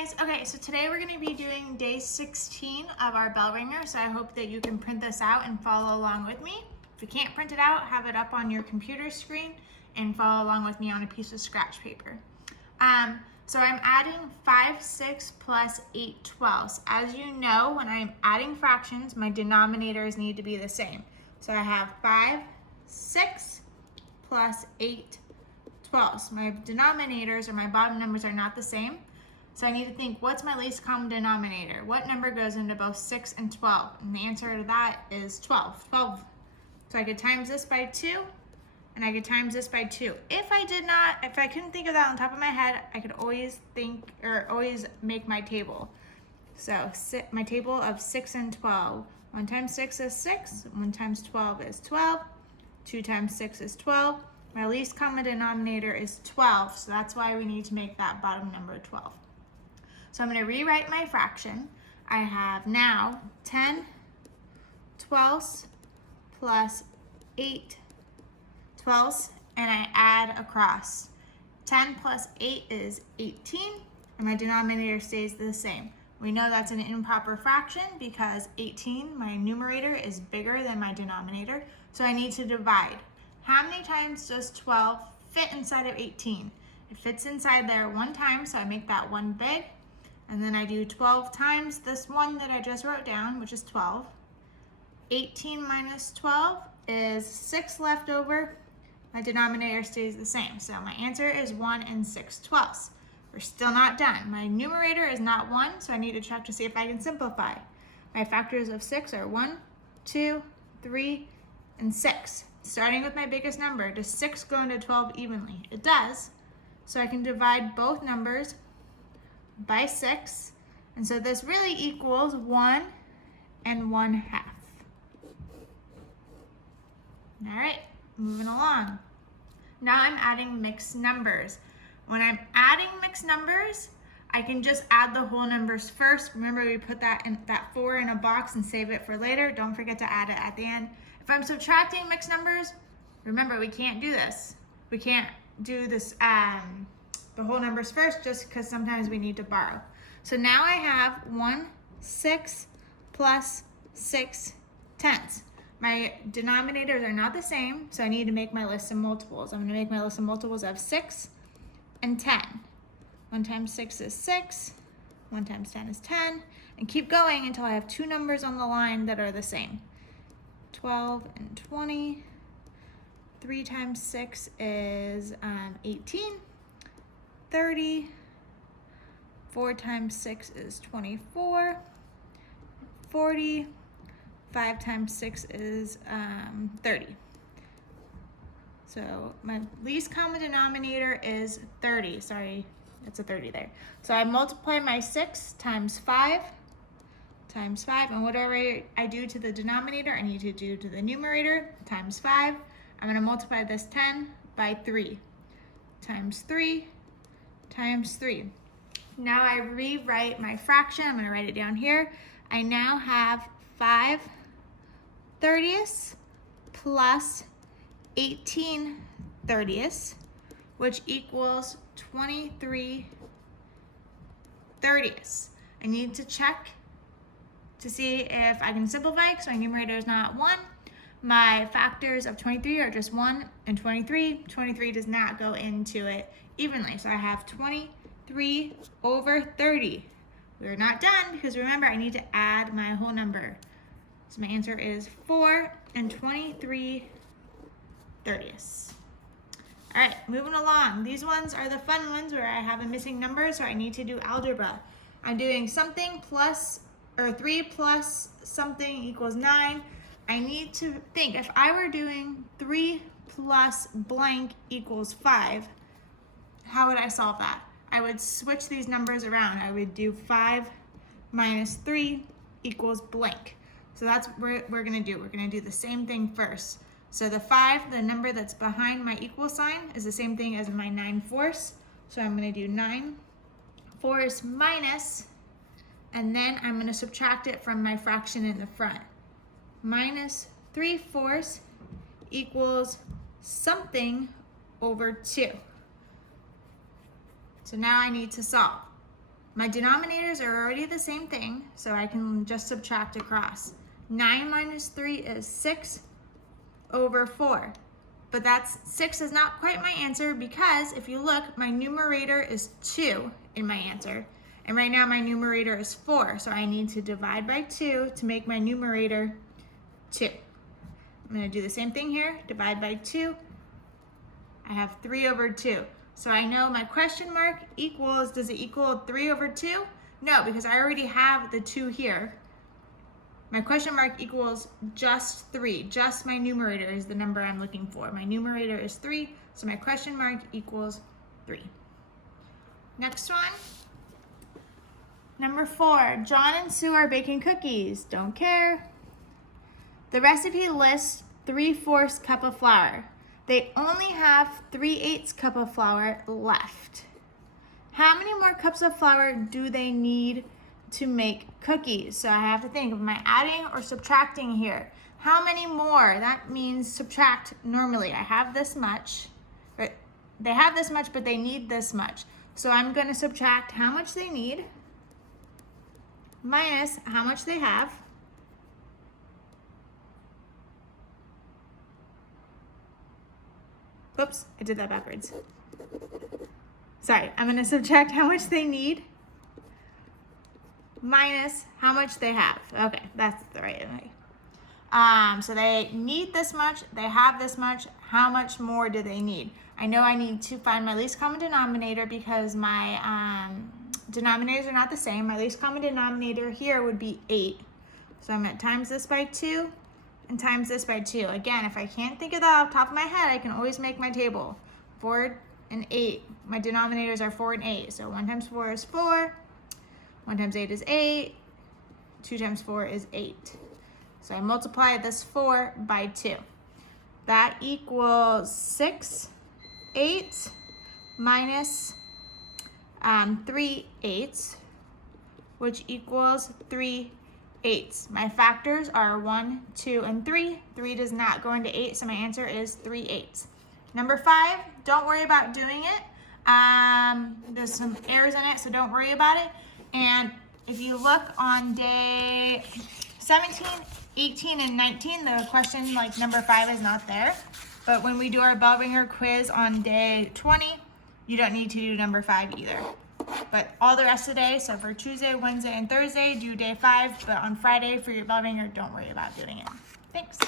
guys. Okay, so today we're going to be doing day 16 of our bell ringer, so I hope that you can print this out and follow along with me. If you can't print it out, have it up on your computer screen and follow along with me on a piece of scratch paper. So I'm adding 5 6 plus 8 12s. As you know, when I'm adding fractions, my denominators need to be the same. So I have 5 6 plus 8 12s. My denominators or my bottom numbers are not the same. So I need to think, what's my least common denominator? What number goes into both 6 and 12? And the answer to that is 12. 12. So I could times this by 2, and I could times this by 2. If I couldn't think of that on top of my head, I could always make my table. So my table of 6 and 12. 1 times 6 is 6. 1 times 12 is 12. 2 times 6 is 12. My least common denominator is 12, so that's why we need to make that bottom number 12. So I'm going to rewrite my fraction. I have now 10 12s plus 8 12s, and I add across. 10 plus 8 is 18, and my denominator stays the same. We know that's an improper fraction because 18, my numerator, is bigger than my denominator, so I need to divide. How many times does 12 fit inside of 18? It fits inside there one time, so I make that one big. And then I do 12 times this one that I just wrote down, which is 12. 18 minus 12 is 6 left over. My denominator stays the same. So my answer is 1 6/12. We're still not done. My numerator is not 1, so I need to check to see if I can simplify. My factors of 6 are 1, 2, 3, and 6. Starting with my biggest number, does 6 go into 12 evenly? It does. So I can divide both numbers by 6. And so this really equals 1 1/2. All right, moving along. Now I'm adding mixed numbers. When I'm adding mixed numbers, I can just add the whole numbers first. Remember, we put that 4 in a box and save it for later. Don't forget to add it at the end. If I'm subtracting mixed numbers, remember, we can't do this. We can't do this, the whole numbers first, just because sometimes we need to borrow. So now I have 1 6 plus 6 tenths. My denominators are not the same, so I need to make my list of multiples. I'm going to make my list of multiples of 6 and 10. 1 times 6 is 6. 1 times 10 is 10. And keep going until I have two numbers on the line that are the same. 12 and 20. 3 times 6 is 18. 30. 4 times 6 is 24. 40. 5 times 6 is 30. So my least common denominator is 30. Sorry, that's a 30 there. So I multiply my 6 times 5 times 5, and whatever I do to the denominator, I need to do to the numerator, times 5. I'm going to multiply this 10 by 3 times 3 times 3. Now I rewrite my fraction. I'm going to write it down here. I now have 5 30ths plus 18 30ths, which equals 23 30ths. I need to check to see if I can simplify because my numerator is not 1. My factors of 23 are just 1 and 23. 23 does not go into it evenly, so I have 23 over 30. We're not done because remember, I need to add my whole number. So my answer is 4 23 30ths. All right, moving along. These ones are the fun ones where I have a missing number, so I need to do algebra. I'm doing something plus, or 3 plus something equals 9. I need to think, if I were doing 3 plus blank equals 5, how would I solve that? I would switch these numbers around. I would do 5 minus 3 equals blank. So that's what we're going to do. We're going to do the same thing first. So the 5, the number that's behind my equal sign, is the same thing as my 9/4. So I'm going to do 9/4 minus, and then I'm going to subtract it from my fraction in the front. Minus 3/4 equals something over 2. So now I need to solve. My denominators are already the same thing, so I can just subtract across. 9 minus 3 is 6 over 4. But 6 is not quite my answer because if you look, my numerator is 2 in my answer. And right now my numerator is 4, so I need to divide by 2 to make my numerator 2. I'm going to do the same thing here, divide by 2. I have 3 over 2. So I know my question mark equals, does it equal 3 over 2? No, because I already have the 2 here. My question mark equals just 3. Just my numerator is the number I'm looking for. My numerator is 3, so my question mark equals 3. Next one. Number 4, John and Sue are baking cookies. Don't care. The recipe lists 3/4 cup of flour. They only have 3/8 cup of flour left. How many more cups of flour do they need to make cookies? So I have to think, am I adding or subtracting here? How many more? That means subtract normally. I have this much, or they have this much, but they need this much. So I'm going to subtract how much they need minus how much they have. Oops, I did that backwards. Sorry, I'm going to subtract how much they need minus how much they have. Okay, that's the right way. So they need this much, they have this much. How much more do they need? I know I need to find my least common denominator because my denominators are not the same. My least common denominator here would be 8. So I'm going to times this by 2 and times this by 2. Again, if I can't think of that off the top of my head, I can always make my table. 4 and 8. My denominators are 4 and 8. So 1 times 4 is 4. 1 times 8 is 8. 2 times 4 is 8. So I multiply this 4 by 2. That equals 6/8 minus 3/8, which equals 3/8. My factors are 1, 2, and 3. 3 does not go into 8, so my answer is 3/8. Number 5, don't worry about doing it. There's some errors in it, so don't worry about it. And if you look on day 17, 18, and 19, the question like number 5 is not there. But when we do our bell ringer quiz on day 20, you don't need to do number 5 either. But all the rest of the day, so for Tuesday, Wednesday, and Thursday, do day 5. But on Friday for your bell ringer, don't worry about doing it. Thanks.